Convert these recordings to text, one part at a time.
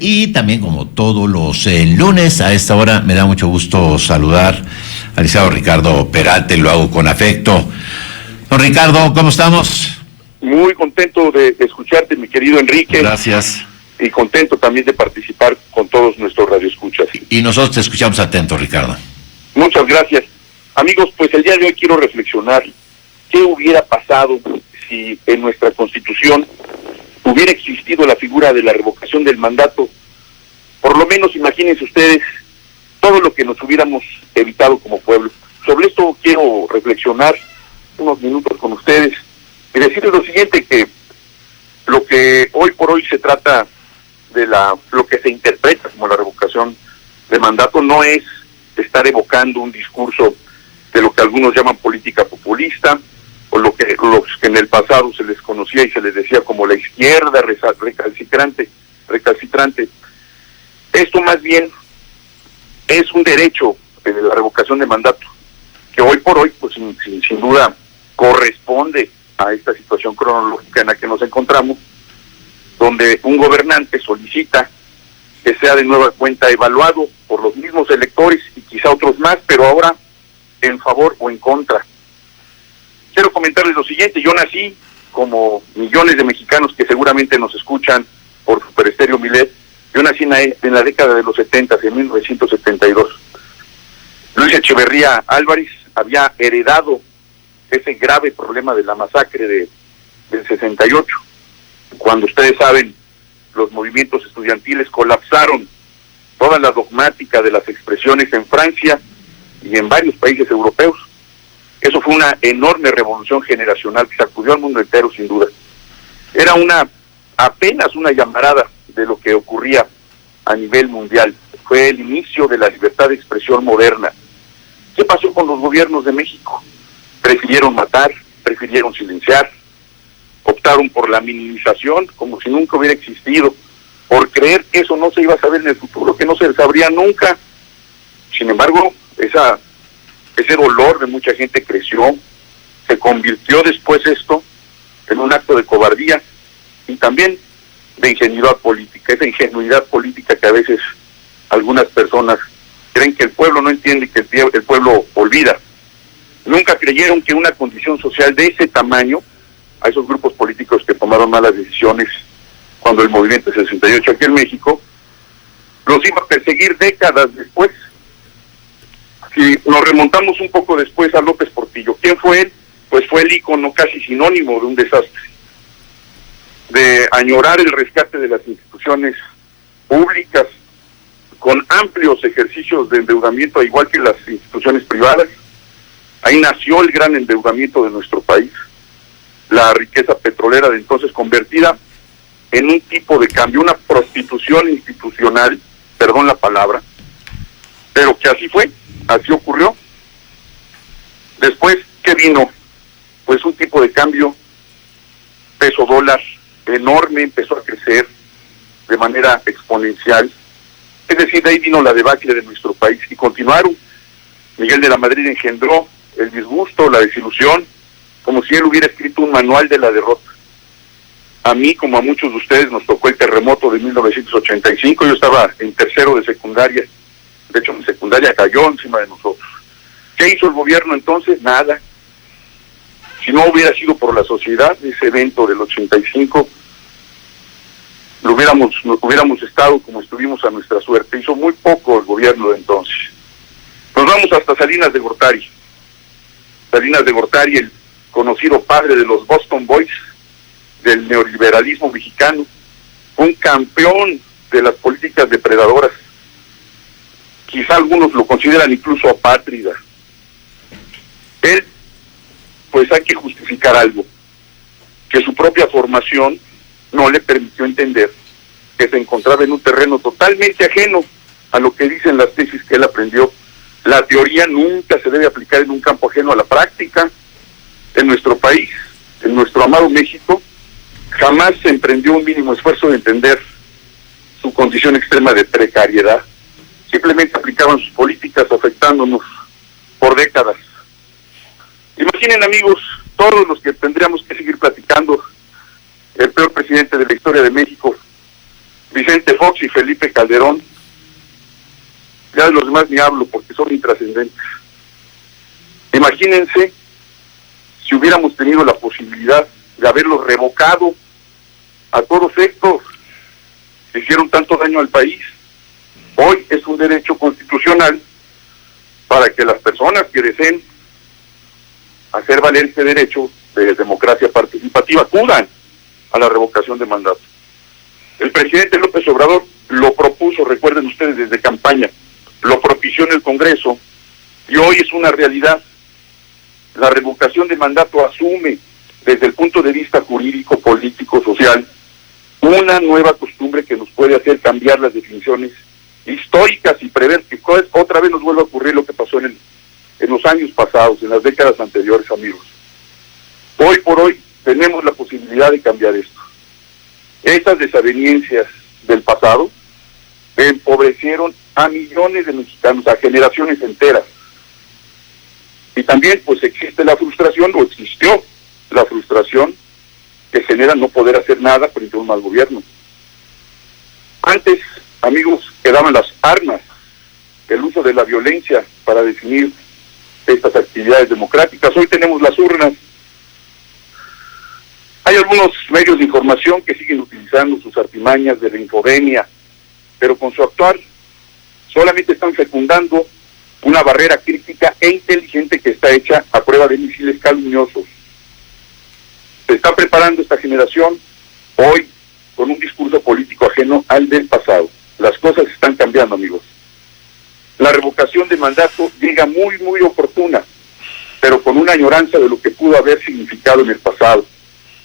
y también como todos los lunes a esta hora me da mucho gusto saludar al licenciado Ricardo Peralta, lo hago con afecto. Don Ricardo, ¿cómo estamos? Muy contento de escucharte, mi querido Enrique. Gracias. Y contento también de participar con todos nuestros radioescuchas. Y nosotros te escuchamos atentos, Ricardo. Muchas gracias. Amigos, pues el día de hoy quiero reflexionar qué hubiera pasado si en nuestra Constitución hubiera existido la figura de la revocación del mandato. Por lo menos imagínense ustedes todo lo que nos hubiéramos evitado como pueblo. Sobre esto quiero reflexionar unos minutos con ustedes y decirles lo siguiente, que lo que hoy por hoy se trata de lo que se interpreta como la revocación de mandato no es estar evocando un discurso de lo que algunos llaman política populista, o los que en el pasado se les conocía y se les decía como la izquierda recalcitrante. Esto más bien es un derecho de la revocación de mandato, que hoy por hoy, pues sin duda, corresponde a esta situación cronológica en la que nos encontramos, donde un gobernante solicita que sea de nueva cuenta evaluado por los mismos electores y quizá otros más, pero ahora en favor o en contra. Quiero comentarles lo siguiente: yo nací, como millones de mexicanos que seguramente nos escuchan por Super Estéreo Milet, yo nací en la década de los 70, en 1972. Luis Echeverría Álvarez había heredado ese grave problema de la masacre del 68. Cuando ustedes saben, los movimientos estudiantiles colapsaron toda la dogmática de las expresiones en Francia y en varios países europeos. Eso fue una enorme revolución generacional que sacudió al mundo entero, sin duda. Era apenas una llamarada de lo que ocurría a nivel mundial. Fue el inicio de la libertad de expresión moderna. ¿Qué pasó con los gobiernos de México? Prefirieron matar, prefirieron silenciar, optaron por la minimización como si nunca hubiera existido, por creer que eso no se iba a saber en el futuro, que no se sabría nunca. Sin embargo, ese dolor de mucha gente creció, se convirtió después esto en un acto de cobardía y también de ingenuidad política, esa ingenuidad política que a veces algunas personas creen que el pueblo no entiende y que el pueblo olvida. Nunca creyeron que una condición social de ese tamaño, a esos grupos políticos que tomaron malas decisiones cuando el movimiento 68 aquí en México, los iba a perseguir décadas después. Si nos remontamos un poco después a López Portillo, ¿quién fue él? Pues fue el ícono casi sinónimo de un desastre, de añorar el rescate de las instituciones públicas con amplios ejercicios de endeudamiento, igual que las instituciones privadas. Ahí nació el gran endeudamiento de nuestro país, la riqueza petrolera de entonces convertida en un tipo de cambio, una prostitución institucional, perdón la palabra, pero que así fue, así ocurrió. Después, ¿qué vino? Pues un tipo de cambio peso dólar enorme, empezó a crecer de manera exponencial. Es decir, de ahí vino la debacle de nuestro país y continuaron. Miguel de la Madrid engendró el disgusto, la desilusión, como si él hubiera escrito un manual de la derrota. A mí, como a muchos de ustedes, nos tocó el terremoto de 1985, yo estaba en tercero de secundaria, de hecho mi secundaria cayó encima de nosotros. ¿Qué hizo el gobierno entonces? Nada. Si no hubiera sido por la sociedad, ese evento del 85, hubiéramos estado como estuvimos a nuestra suerte. Hizo muy poco el gobierno de entonces. Nos vamos hasta Salinas de Gortari. Salinas de Gortari, el conocido padre de los Boston Boys, del neoliberalismo mexicano, un campeón de las políticas depredadoras. Quizá algunos lo consideran incluso apátrida. Él, pues hay que justificar algo, que su propia formación no le permitió entender que se encontraba en un terreno totalmente ajeno a lo que dicen las tesis que él aprendió. La teoría nunca se debe aplicar en un campo ajeno a la práctica. En nuestro país, en nuestro amado México, jamás se emprendió un mínimo esfuerzo de entender su condición extrema de precariedad. Simplemente aplicaban sus políticas afectándonos por décadas. Imaginen, amigos, todos los que tendríamos que seguir platicando, el peor presidente de la historia de México, Vicente Fox y Felipe Calderón. Ya de los demás ni hablo porque son intrascendentes. Imagínense si hubiéramos tenido la posibilidad de haberlos revocado a todos estos que hicieron tanto daño al país. Hoy es un derecho constitucional para que las personas que deseen hacer valer este derecho de democracia participativa acudan a la revocación de mandato. El presidente López Obrador lo propuso, recuerden ustedes, desde campaña, lo propició en el Congreso y hoy es una realidad. La revocación de mandato asume, desde el punto de vista jurídico, político, social, una nueva costumbre que nos puede hacer cambiar las definiciones históricas y prever que otra vez nos vuelva a ocurrir lo que pasó en los años pasados, en las décadas anteriores, amigos. Hoy por hoy tenemos la posibilidad de cambiar esto. Estas desavenencias del pasado empobrecieron a millones de mexicanos, a generaciones enteras. Y también pues existe la frustración, o existió la frustración que genera no poder hacer nada frente a un mal gobierno. Antes, amigos, quedaban las armas, el uso de la violencia para definir estas actividades democráticas. Hoy tenemos las urnas. Hay algunos medios de información que siguen utilizando sus artimañas de la infodemia, pero con su actuar solamente están fecundando una barrera crítica e inteligente que está hecha a prueba de misiles calumniosos. Se está preparando esta generación hoy con un discurso político ajeno al del pasado. Las cosas están cambiando, amigos. La revocación de mandato llega muy, muy oportuna, pero con una añoranza de lo que pudo haber significado en el pasado,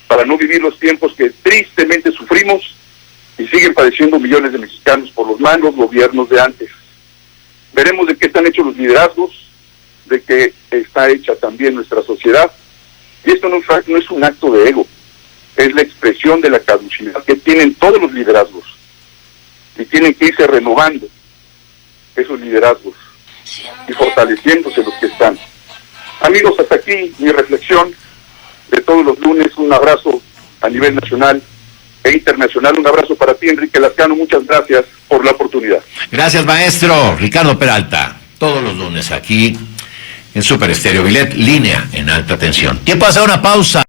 para no vivir los tiempos que tristemente sufrimos y siguen padeciendo millones de mexicanos por los malos gobiernos de antes. Veremos de qué están hechos los liderazgos, de qué está hecha también nuestra sociedad. Y esto no es un acto de ego, es la expresión de la caducidad que tienen todos los liderazgos. Y tienen que irse renovando esos liderazgos y fortaleciéndose los que están. Amigos, hasta aquí mi reflexión de todos los lunes. Un abrazo a nivel nacional e internacional. Un abrazo para ti, Enrique Lascano. Muchas gracias por la oportunidad. Gracias, maestro Ricardo Peralta. Todos los lunes aquí en Super Estéreo Vilet, línea en alta tensión. Tiempo para hacer una pausa.